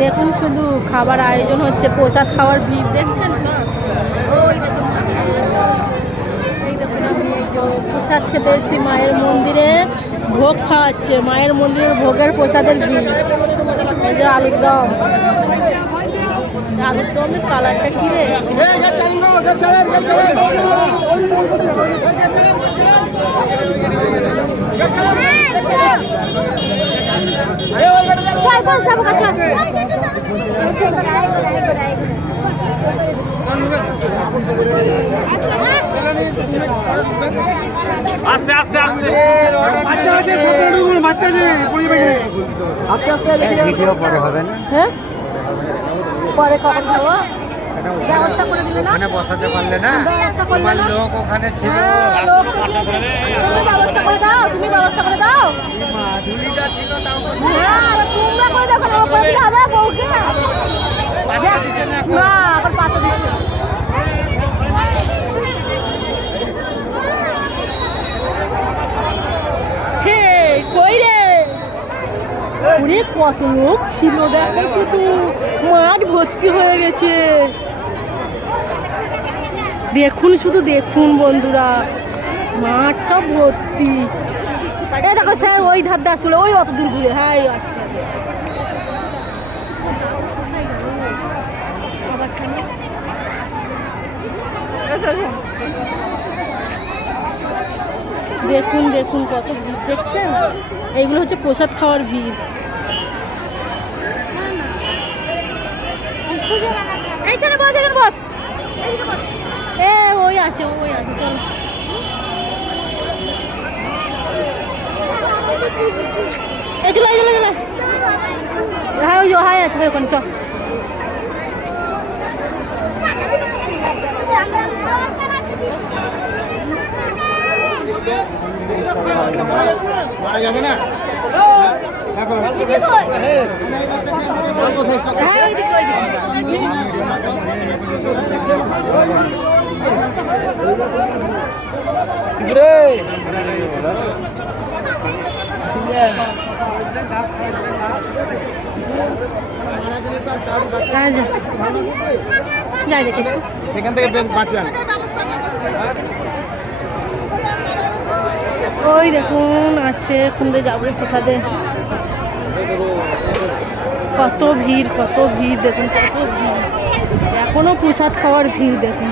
দেখুন শুধু খাবার আয়োজন হচ্ছে, প্রসাদ খাওয়ার ভিড় দেখছেন না? ওই দেখুন, এই দেখুন আমি এই যে প্রসাদ খেতে এসেছি মায়ের মন্দিরে, ভোগ খাওয়াচ্ছে, মায়ের মন্দিরের ভোগের প্রসাদের ভিড়। এই যে আলুর দম, আলুর দমের কালারটা কি রে? চল বস যাবো চল। আস্তে আস্তে আস্তে বাচ্চা আছে, বাচ্চা আছে, আস্তে আস্তে ভিডিও পরে হবে না। হ্যাঁ পরে কখন খাবো? ব্যবস্থা করে দিলে না, ওখানে বসাতে পারলে না, তোমার লোক ওখানে ছিল। তুমি ব্যবস্থা করে দাও, তুমি ব্যবস্থা করে দাও। ধুলিটা ছিল তাও হ্যাঁ তোমরা করে দাও, কেন করে দিলে হবে বউকে? পাতা দিছে না এখন। না আবার পাতা দিচ্ছে। হে কই রে? ওরে কত লোক ছিল দেখো, শুধু মাঠ ভর্তি হয়ে গেছে। দেখুন শুধু দেখুন বন্ধুরা, মাঠ সব ভর্তি। এ দেখো সে ওই ধার দিয়ে আসছিল, ওই অত দূর ঘুরে। হ্যাঁ দেখুন দেখুন কত ভিড় দেখছেন? এইগুলো হচ্ছে প্রসাদ খাওয়ার ভিড়। এইখানে বস, এখানে বস। এ ওই আছে, ওই আছে, চল। এই চলে চলে চলে। হ্যাঁ ওই হাই আছে, ভাই ওখানে চল। যাবে না সেখান থেকে বাঁচলাম। ওই দেখুন আছে, খুঁজে যাবো কোথাতে। কত ভিড়, কত ভিড় দেখুন, কত ভিড়। এখনো প্রসাদ খাওয়ার ভিড় দেখুন।